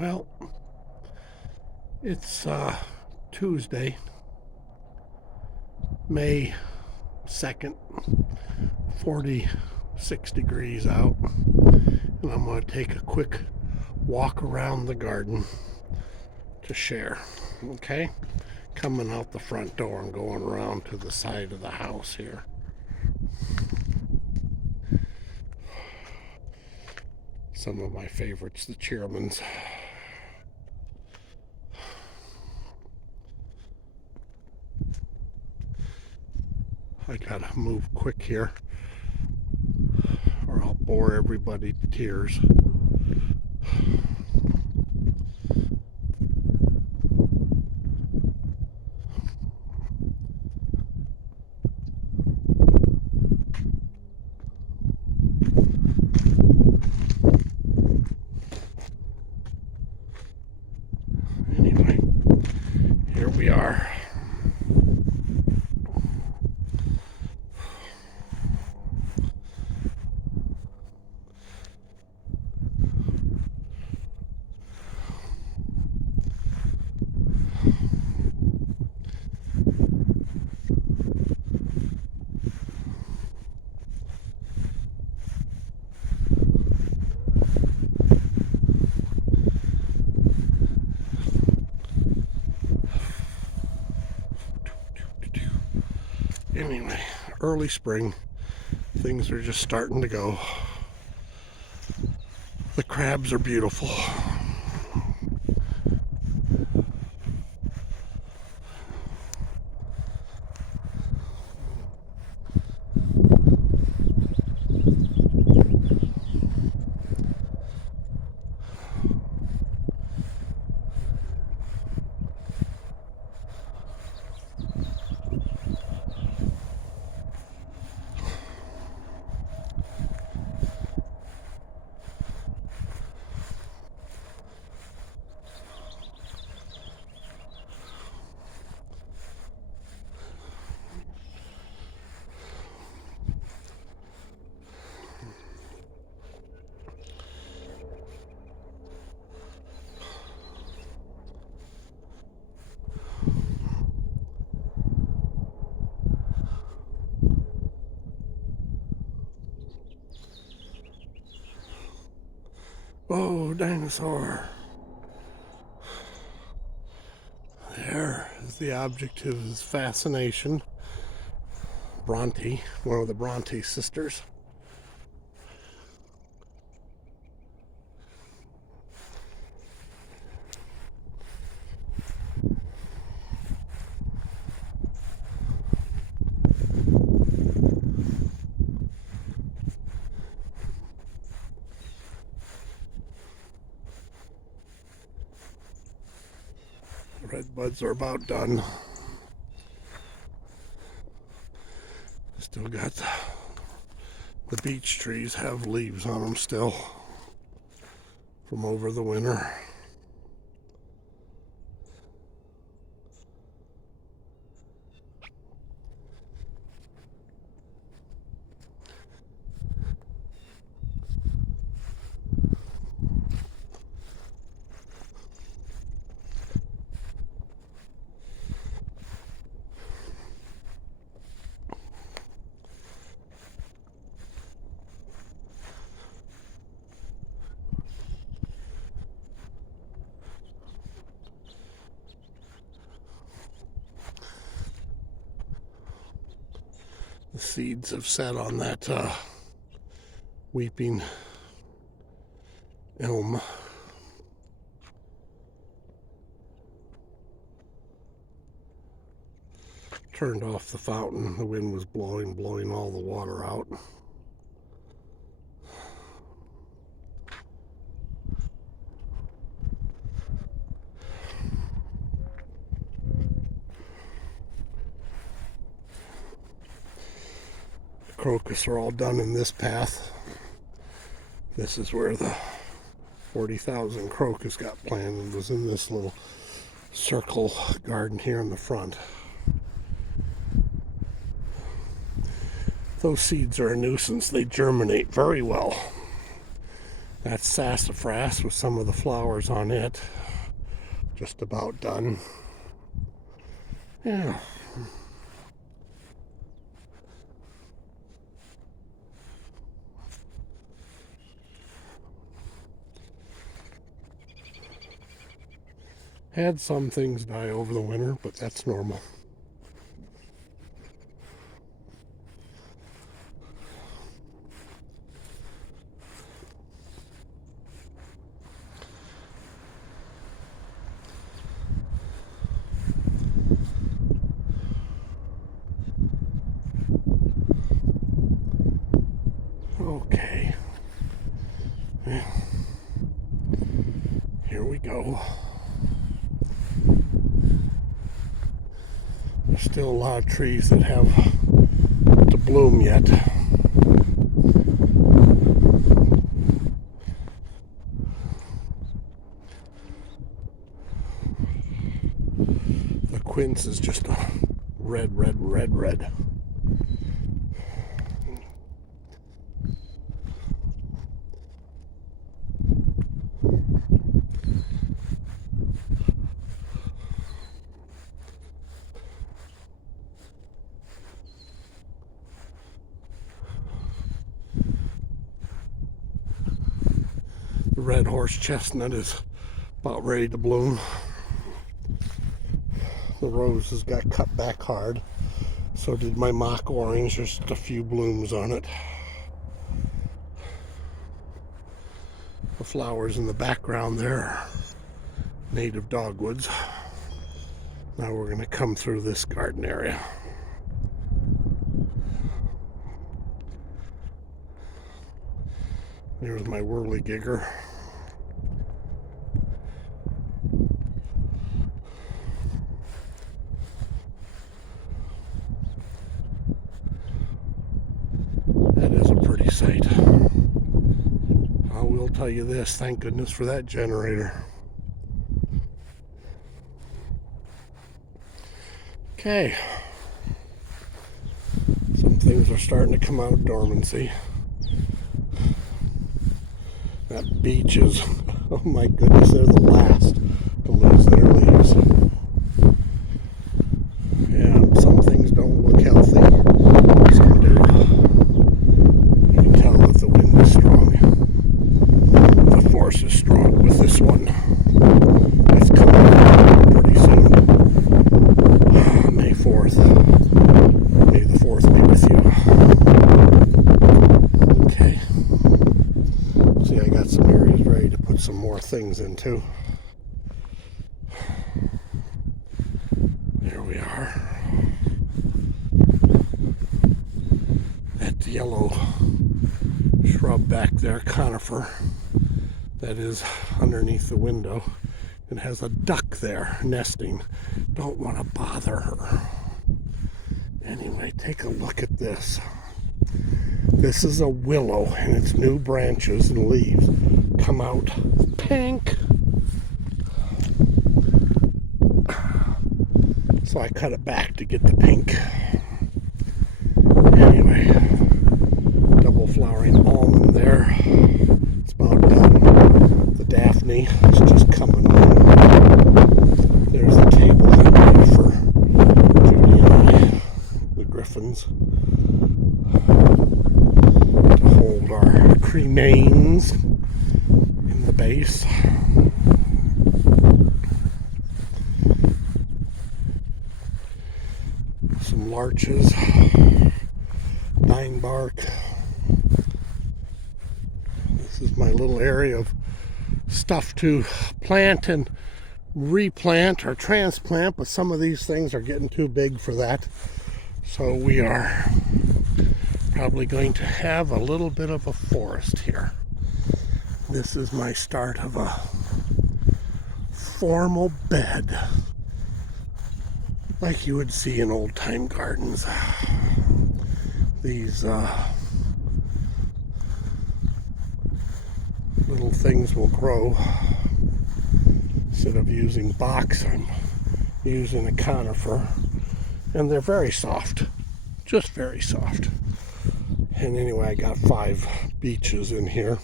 Well, it's Tuesday, May 2nd, 46 degrees out, and I'm going to take a quick walk around the garden to share. Okay? Coming out the front door and going around to the side of the house here. Some of my favorites, the Cheermans. I gotta move quick here or I'll bore everybody to tears. Anyway, here we are. Anyway, early spring, things are just starting to go. The crabs are beautiful. Whoa, dinosaur. There is the object of his fascination. Bronte, one of the Bronte sisters. The red buds are about done. Still got the beech trees have leaves on them still from over the winter. The seeds have set on that weeping elm. Turned off the fountain. The wind was blowing all the water out. Crocus are all done in this path. This is where the 40,000 crocus got planted, was in this little circle garden here in the front. Those seeds are a nuisance. They germinate very well. That's sassafras with some of the flowers on it. Just about done. Yeah. Had some things die over the winter, but that's normal. Okay. Here we go. There's still a lot of trees that have to bloom yet. The quince is just a red, red, red, red. The red horse chestnut is about ready to bloom. The roses got cut back hard. So did my mock orange. There's just a few blooms on it. The flowers in the background there are native dogwoods. Now we're going to come through this garden area. There's my whirligigger. That is a pretty sight. I will tell you this, thank goodness for that generator. Okay. Some things are starting to come out of dormancy. That beech is, oh my goodness, they're the last to lose their leaves. Yeah, some things don't look healthy. Some do. You can tell that the wind is strong. The force is strong with this one. It's coming pretty soon. May 4th. May the 4th be with you. Okay. See, I got some areas ready to put some more things into. There we are. That yellow shrub back there, conifer, that is underneath the window. It has a duck there nesting. Don't want to bother her. Anyway, take a look at this. This is a willow, and its new branches and leaves come out pink. So I cut it back to get the pink. Anyway, double flowering almond there. It's about done. The Daphne is just coming on. There's the table I made for Judy and I, the Griffins, to hold our cremains in the base. Some larches, dying bark. This is my little area of stuff to plant and replant or transplant, but some of these things are getting too big for that. So we are probably going to have a little bit of a forest here. This is my start of a formal bed, like you would see in old-time gardens. These little things will grow. Instead of using box, I'm using a conifer, and they're very soft, just very soft. And anyway, I got 5 beeches in here.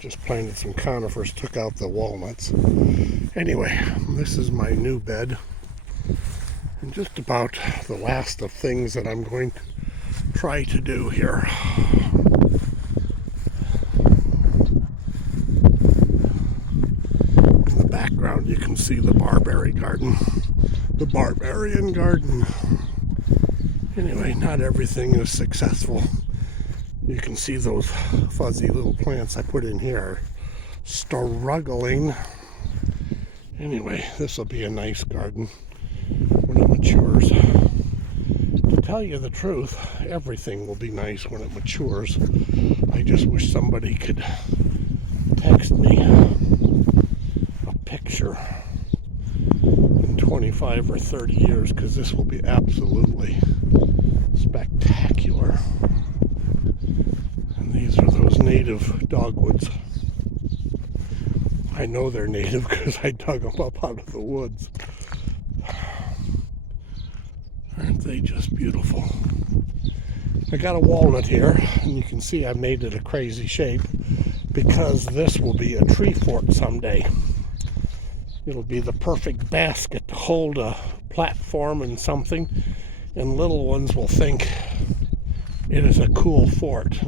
Just planted some conifers, took out the walnuts. Anyway, this is my new bed. And just about the last of things that I'm going to try to do here. In the background you can see the barberry garden. The barbarian garden. Anyway, not everything is successful. You can see those fuzzy little plants I put in here are struggling. Anyway, this will be a nice garden when it matures. To tell you the truth, everything will be nice when it matures. I just wish somebody could text me a picture in 25 or 30 years, because this will be absolutely spectacular. And these are those native dogwoods. I know they're native because I dug them up out of the woods. Aren't they just beautiful? I got a walnut here, and you can see I made it a crazy shape because this will be a tree fort someday. It'll be the perfect basket to hold a platform and something, and little ones will think it is a cool fort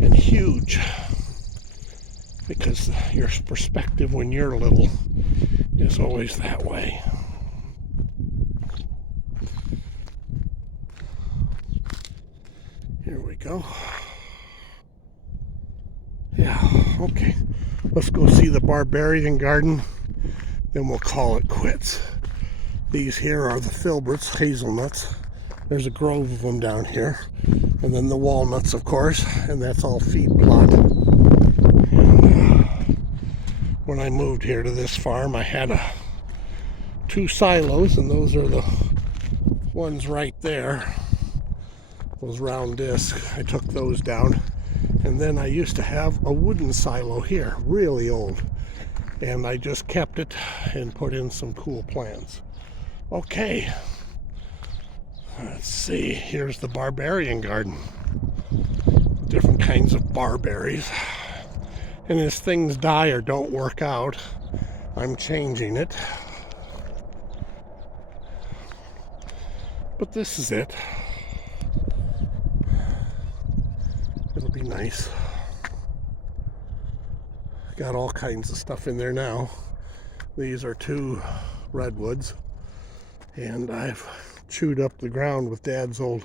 and huge, because your perspective when you're little is always that way. Here we go. Yeah, okay. Let's go see the barbarian garden, then we'll call it quits. These here are the filberts, hazelnuts. There's a grove of them down here. And then the walnuts, of course, and that's all feed plot. And when I moved here to this farm, I had 2 silos, and those are the ones right there. Those round discs, I took those down. And then I used to have a wooden silo here, really old. And I just kept it and put in some cool plants. Okay. Let's see, here's the barbarian garden. Different kinds of barberries. And as things die or don't work out, I'm changing it. But this is it. It'll be nice. Got all kinds of stuff in there now. These are 2 redwoods, and I've chewed up the ground with Dad's old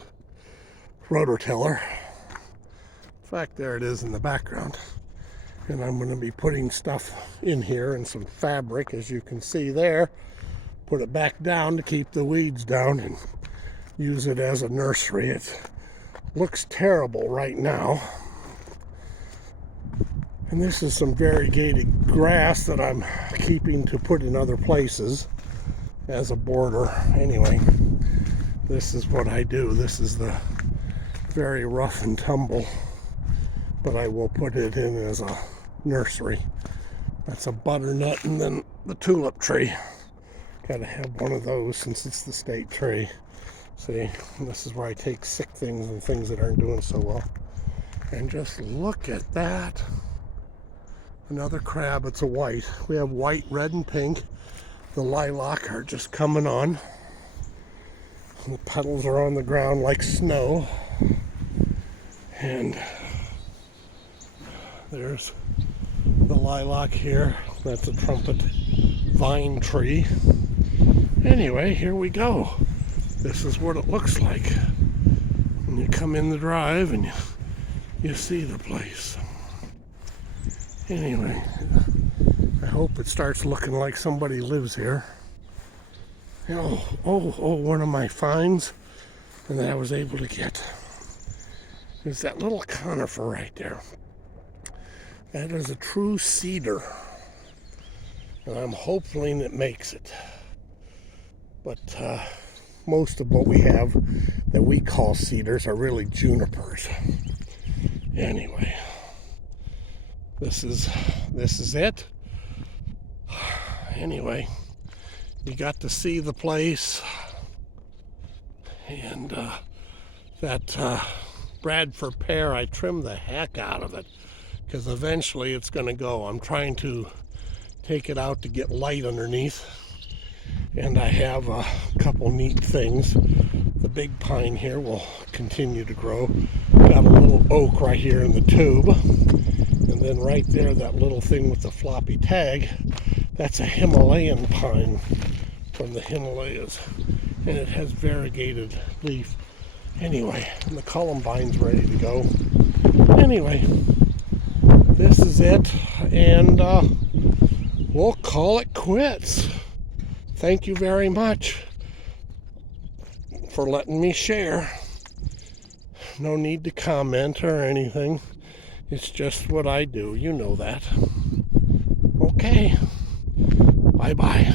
rototiller. In fact, there it is in the background. And I'm going to be putting stuff in here and some fabric, as you can see there. Put it back down to keep the weeds down and use it as a nursery. It looks terrible right now. And this is some variegated grass that I'm keeping to put in other places as a border. Anyway, this is what I do. This is the very rough and tumble, but I will put it in as a nursery. That's a butternut, and then the tulip tree. Gotta have one of those since it's the state tree. See, this is where I take sick things and things that aren't doing so well. And just look at that. Another crab. It's a white. We have white, red, and pink. The lilac are just coming on. And the petals are on the ground like snow. And there's the lilac here. That's a trumpet vine tree. Anyway, here we go. This is what it looks like when you come in the drive and you see the place. Anyway, I hope it starts looking like somebody lives here. Oh, one of my finds, and that I was able to get is that little conifer right there. That is a true cedar, and I'm hoping it makes it. But most of what we have that we call cedars are really junipers. Anyway, this is it. Anyway, you got to see the place, and that Bradford pear, I trimmed the heck out of it because eventually it's going to go. I'm trying to take it out to get light underneath, and I have a couple neat things. The big pine here will continue to grow. Got a little oak right here in the tube, and then right there, that little thing with the floppy tag, that's a Himalayan pine from the Himalayas, and it has variegated leaf. Anyway, and the columbine's ready to go. Anyway, this is it, and we'll call it quits. Thank you very much for letting me share. No need to comment or anything. It's just what I do. You know that. Okay. Bye-bye.